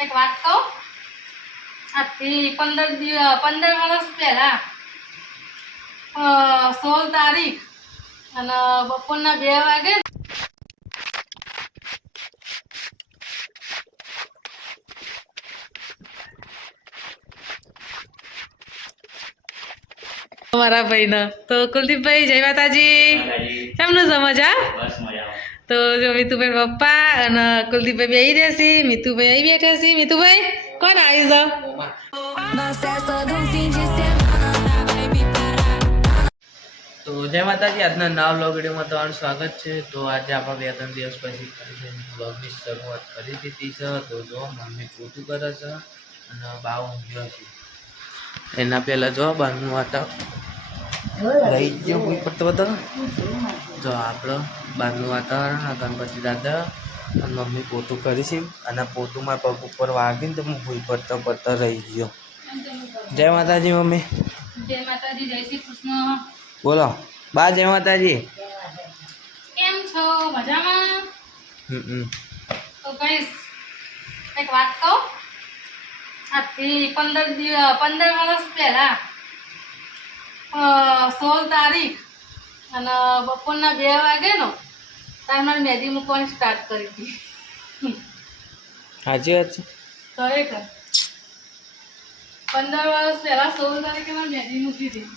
એક વાત કહું, આજથી 15 વર્ષ પહેલા 16 તારીખ અને બપોરના 2 વાગે મારા ભાઈને તો કુલદીપભાઈ જય માતાજી. કેમનું સમજા? તો જો મીતુભાઈ પપ્પા અને કુલદીપભાઈ બેહી રહ્યા છે, મીતુભાઈ અહીં બેઠા છે. મીતુભાઈ કોણ આવી તો જય માતાજી. આજના નવા બ્લોગ વિડીયોમાં તમારું સ્વાગત છે. તો આજે આપણે 2-3 દિવસ પછી બ્લોગની શરૂઆત કરી દીધી છે. તો જો મમ્મી પોતું કરે છે અને બાવ ઊંઘ્યો છે. એના પહેલાં જો બહારનું વાતાવરણ રહી ગયો કોઈ પડતો બતાવો. જો આપણો બહારનું વાતાવરણ ગણપતિ દાદા અને મમ્મી પોતું કરી છે અને પોતુમાં પગ ઉપર વાગીને તો હું ભૂઈ પડતો રહી ગયો. જય માતાજી મમ્મી. જય માતાજી, જય શ્રી કૃષ્ણ. બોલો બા. જય માતાજી. કેમ છો? મજામાં? તો ગાઈસ એક વાત કહું, આજથી 15 વર્ષ પહેલા 16 તારીખ અને બપોરના 2 વાગે નો તાર મારે મહેંદી મૂકવાની સ્ટાર્ટ કરી હતી. સાચી વાત છે. ખરેખર 15 વર્ષ પહેલા 16 તારીખે મારે મહેંદી મૂકી હતી.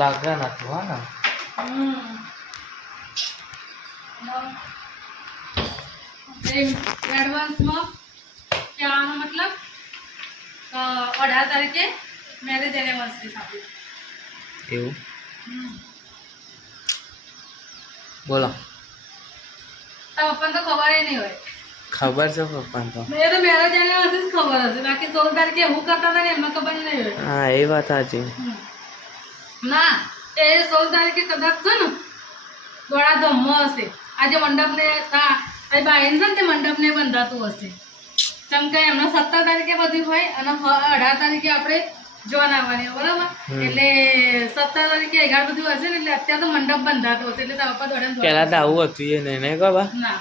લાગા નથી હા ને. એડવાન્સમાં કહેવાનો મતલબ 18 તારીખે મેરેજ એનિવર્સરી આપી. એવું બોલો. તારા પપ્પાને તો ખબર નહીં હોય. ખબર છે પપ્પાને તો. મેં તો મેરેજ એનિવર્સરી જ ખબર હશે, બાકી 16 તારીખે હું કરતા હતા ને એમાં ખબર નહીં હોય. હા એ વાત સાચી. ના એ 16 તારીખે કદાચ છે ને દોડા ધમ્મો હશે. આજે મંડપને બાઈન છે ને તે મંડપને બંધાતું હશે. કેમ કે એમનો 17 તારીખે બધું હોય અને 18 તારીખે આપણે જોન આવવાની હોય, બરાબર? એટલે 17 તારીખે 11 બધું હશે ને એટલે અત્યારે તો મંડપ બંધાતું હશે એટલે તારા પપ્પા દોડે. પેલા તો આવું હતું એ નહીં ખબર. ના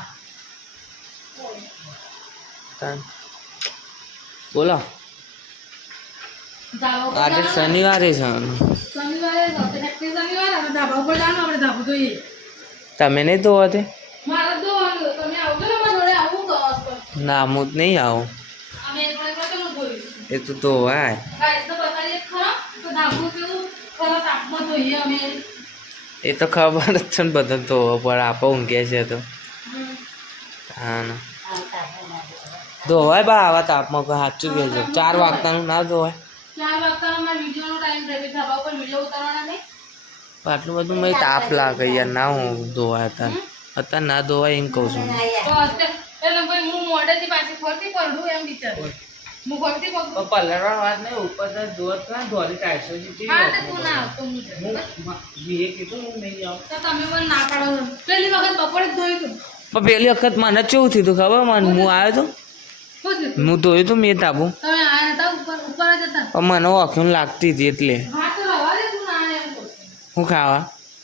બોલો. આજે શનિવારે છે. શનિવારે શનિવાર અને ધાબા ઉપર જવાનું. આપણે ધાબુ જોઈએ. તમે નહીં ધોવા તે? મારે તો તમે આવજો ને મારા જોડે. આવું તો ના હું જ નહીં આવું. અમે એક એ તો ધોવાય. એ તો ખબર જ છે ને બધા ધોવા પણ આપો ઊંઘે છે તો. હા ને ધોવાય બા આવા તાપમાં સાચું કહેજો. 4 વાગતાનું ના ધોવાય. 4 વાગતાનો મારા વિડીયોનો ટાઈમ છે. ધાબા ઉપર વિડીયો ઉતારવાના નહીં. આટલું બધું મેં તાપ લાગે યાર. ના હું ધોવાય અત્યારે ના ધોવાય એમ કહું છું. તો એટલે ભાઈ હું મોડેથી પાછી ફરતી પડું એમ વિચાર. હું ફરતી પડું પલળવા વાત નહીં. ઉપર તો જોત ના ધોરી ટાઈસો જીતી. હા તો તું ના આવતો. હું કીધું હું નહીં આવું. તો તમે મને ના પાડો. પહેલી વખત બપોરે જ ધોઈ તું. પણ પેલી વખત મને કેવું થયું હતું ખબર? મને હું આવ્યો હતો, શું થયું? હું ધોયું હતું મેં તાબુ. તમે આયા હતા ઉપર જ હતા. પણ મને ઓખું લાગતી હતી એટલે હા તો રવા દે. તું ના એમ કહું. હું ખાવા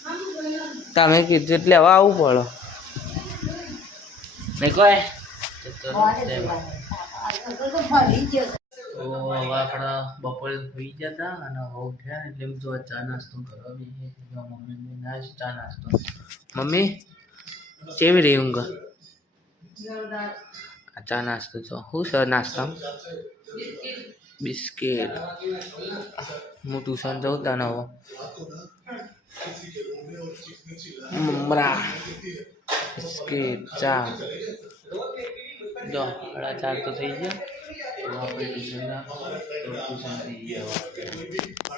આમ ધોઈ નાખ. તમે કીધું એટલે હવે આવવું પડો નહીં કોઈ. તો હવે આપણે બપોરે સુઈ ગયા હતા અને હવે ઉઠ્યા એટલે એમ જો ચા નાસ્તો કરવા બી મમ્મી ના ચા નાસ્તો. મમ્મી કેવી રહી ઊંઘ? જોરદાર. આ ચા નાસ્તો છો શું સર નાસ્તા? બિસ્કિટ. હું ટ્યુશન જઉં તા ને હવે મમરા બિસ્કિટ ચા. જો 4:30 તો થઈ ગયા.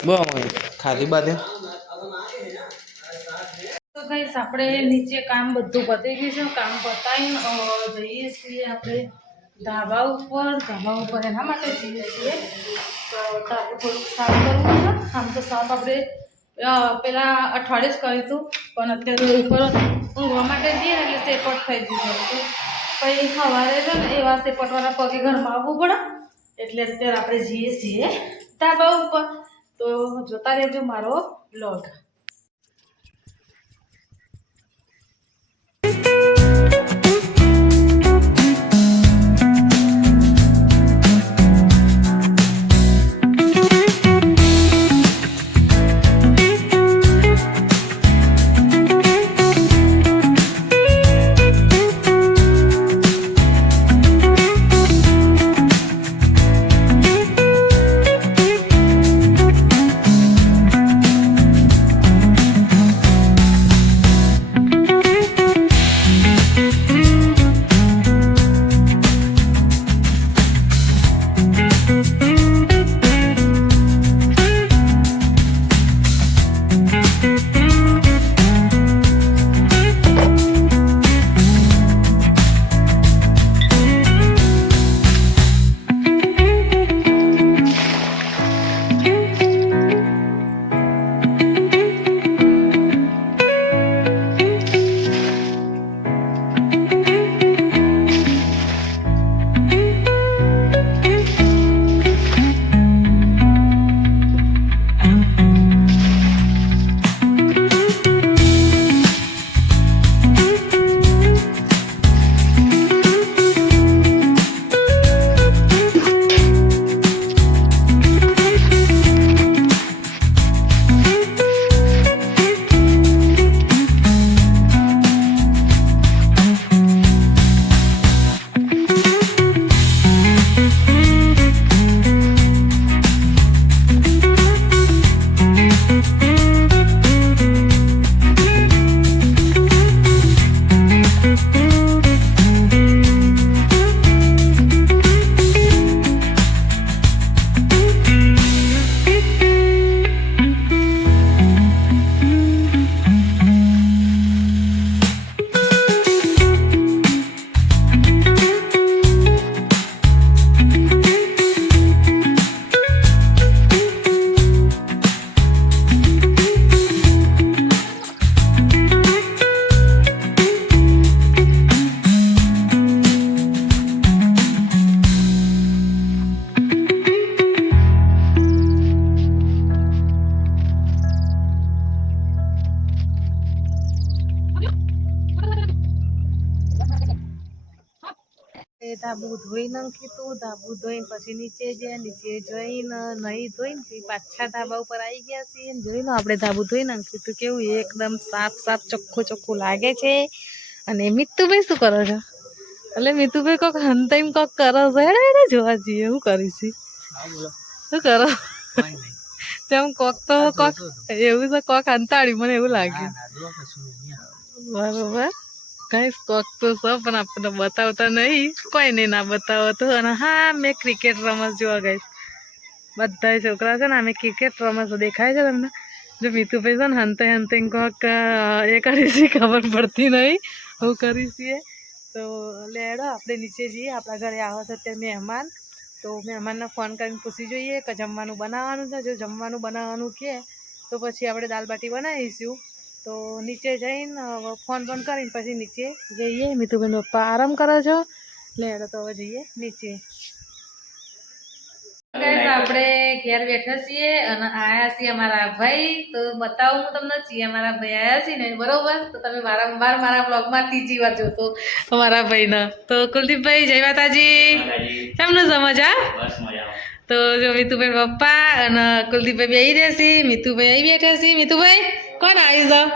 બહુ ખાધી બાદે તો ગાઈસ આપણે નીચે કામ બધું પતી ગયું છે. કામ પતાવીને જઈએ છીએ આપણે ધાબા ઉપર. ધાબા ઉપર એના માટે જઈએ છીએ તો ધાબું થોડુંક સાફ કરવું છે. આમ તો સાફ આપણે પેલા અઠવાડિયે જ કર્યું હતું પણ અત્યારે ઉપર ઊંઘવા માટે જઈએ ને એટલે સેપટ થઈ ગયું હતું. પછી સવારે છે ને એવા સેપટવાળા પગે ઘરમાં આવવું પડે એટલે અત્યારે આપણે જઈએ છીએ ધાબા ઉપર. તો જોતા રહેજો મારો બ્લોગ. ધાબુ ધોઈ નાખ્યું હતું. ધાબુ ધોઈને પછી નીચે ગયા, નીચે જઈને નહીં ધોઈને પછી પાછા ધાબા ઉપર આવી ગયા છીએ. જોઈ લો આપણે ધાબુ ધોઈ નાખ્યું હતું, કેવું એકદમ સાફ સાફ ચોખ્ખું ચોખ્ખું લાગે છે. અને મિતુભાઈ શું કરો છો? એટલે મિતુભાઈ કોક હંતાઈ કોક કરો છો, એને જોવા જઈએ શું કરીશ. શું કરો તેમ કોક તો કોક એવું છે, કોક અંતાડી મને એવું લાગ્યું. બરોબર કઈ કોક તો છે પણ આપણને બતાવતા નહીં, કોઈ નહીં ના બતાવો તો. અને હા મેં ક્રિકેટ રમત જોવા ગઈ, બધા છોકરા છે ને અમે ક્રિકેટ રમત દેખાય છે તમને. જો મિતુભાઈ છે ને હંતે હંતે કોક એ કરીશી ખબર પડતી નહીં હું કરીશીએ. તો લેડો આપણે નીચે જઈએ, આપણા ઘરે આવો છે અત્યારે મહેમાન. તો મહેમાનને ફોન કરીને પૂછી જોઈએ કે જમવાનું બનાવવાનું છે. જો જમવાનું બનાવવાનું કહે તો પછી આપણે દાલ બાટી બનાવીશું. તો નીચે જઈને ફોન કરીને પછી નીચે જઈએ. મિતુભાઈ પપ્પા આરામ કરો છો, લેડો તો હવે જઈએ નીચે. આપણે ઘેર બેઠા છીએ અને આયા છીએ અમારા ભાઈ. તો બતાવું હું તમને છીએ અમારા ભાઈ આયા છીએ ને બરોબર. તો તમે વારંવાર મારા બ્લોગમાં ત્રીજી વાર જોશો અમારા ભાઈને. તો કુલદીપભાઈ જય માતાજી, કેમનું સમજ? તો જો મિતુભાઈ પપ્પા અને કુલદીપભાઈ બેસી રહેશે, મિતુભાઈ અહીં બેઠા છે. મિતુભાઈ કોણ આવી જાવ?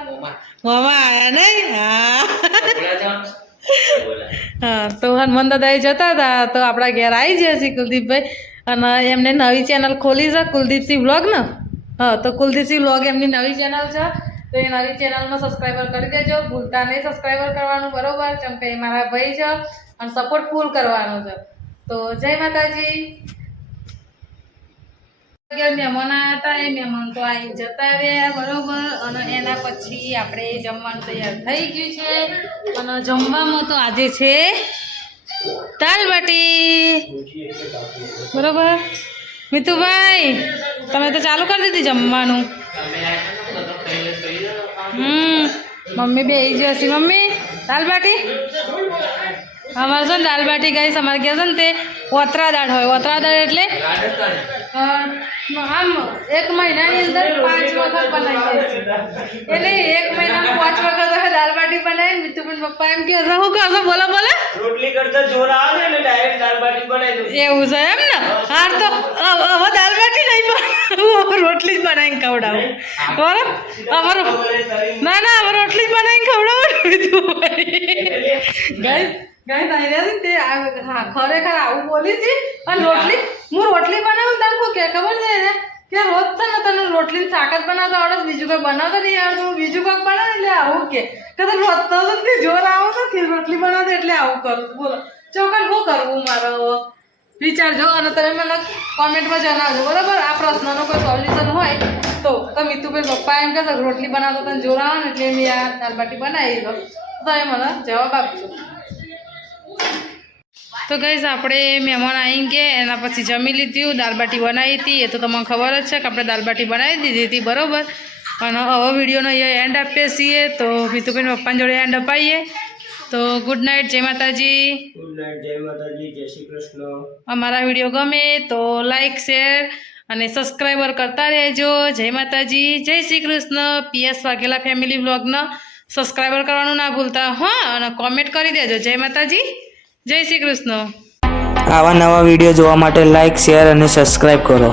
મામા આયા નહીં? હા તો હનુમાન દાદા જતા હતા તો આપણા ઘેર આવી જશે કુલદીપભાઈ. અને એમને નવી ચેનલ ખોલી છે કુલદીપસિંહ વ્લોગ ને. હા તો કુલદીપસિંહ વ્લોગ એમની નવી ચેનલ છે. તો એ નવી ચેનલમાં સબસ્ક્રાઈબર કરી દેજો, ભૂલતા નહીં સબસ્ક્રાઈબર કરવાનું બરોબર, કેમ કે મારા ભાઈ છે અને સપોર્ટ ફૂલ કરવાનો છે. તો જય માતાજી. મહેમાન આવ્યા હતા, એ મહેમાન તો આવી જતા રહ્યા બરોબર. અને એના પછી આપણે જમવાનું તૈયાર થઈ ગયું છે. અને જમવામાં તો આજે છે દાલ બાટી બરોબર. મિતુભાઈ તમે તો ચાલુ કરી દીધી જમવાનું. મમ્મી બે આવી જશે. મમ્મી દાલ બાટી અમારે છે ને દાલ બાટી ગાઈસ અમારે ઘેર છે ને તે ઓતરા દાળ હોય. ઓતરા દાળ એટલે આમ એક મહિનાની અંદર 5 વખત બનાવી દઈશું. એટલે 1 મહિનામાં 5 વખત દાલ બાટી બનાવી. મિતુભાઈ પપ્પા એમ કે શું કહો? બોલો બોલો. રોટલી કરતા જોર આવે ને ડાયરેક્ટ દાલ બાટી બનાવી દઉં. એવું છે એમ ને? હા તો હવે દાલ બાટી નહીં બનાવું, રોટલી જ બનાવીને ખવડાવું બરાબર. અમારું ના ના હવે રોટલી જ બનાવીને ખવડાવું ગાઈસ. ગાઈસ આવી રહ્યા છે તે હા ખરેખર આવું બોલી છે. અને રોટલી હું રોટલી બનાવું તને શું કે ખબર છે ને કે રોજ છે ને તને રોટલી શાક જ બનાવતા આવડે, બીજું કંઈ બનાવતા નહીં આવડતું. બીજું કંઈક બનાવે એટલે આવું કે રોજ તો જોર આવો તો કે રોટલી બનાવતો એટલે આવું કરું. બોલો ચોક્કસ શું કરવું મારો વિચારજો અને તમે મને કોમેન્ટમાં જણાવજો બરાબર. આ પ્રશ્નનો કોઈ સોલ્યુશન હોય તો મિતુભાઈ પપ્પા એમ કહેશે રોટલી બનાવતો તને જોર આવે ને એટલે મેં આ દાળ બાટી બનાવી દો, તો તમે મને જવાબ આપજો. તો ગઈશ આપણે મહેમાન આવી ગયા એના પછી જમી લીધું, દાળ બાટી બનાવી હતી. એ તો તમને ખબર જ છે કે આપણે દાળ બાટી બનાવી દીધી હતી બરાબર. અને હવે વિડીયોનો અહીંયા એન્ડ આપીએ છીએ. તો મિતુભાઈ પપ્પાની જોડે એન્ડ અપાઈએ. તો ગુડ નાઇટ, જય માતાજી. ગુડ નાઇટ, જય માતાજી, જય શ્રી કૃષ્ણ. અમારા વિડીયો ગમે તો લાઈક શેર અને સબસ્ક્રાઈબર કરતા રહેજો. જય માતાજી, જય શ્રી કૃષ્ણ. PS વાઘેલા ફેમિલી વ્લોગને સબસ્ક્રાઈબર કરવાનું ના ભૂલતા. હા અને કોમેન્ટ કરી દેજો. જય માતાજી, જય શ્રી કૃષ્ણ. આવા નવા વિડીયો જોવા માટે લાઈક, શેર અને સબસ્ક્રાઈબ કરો.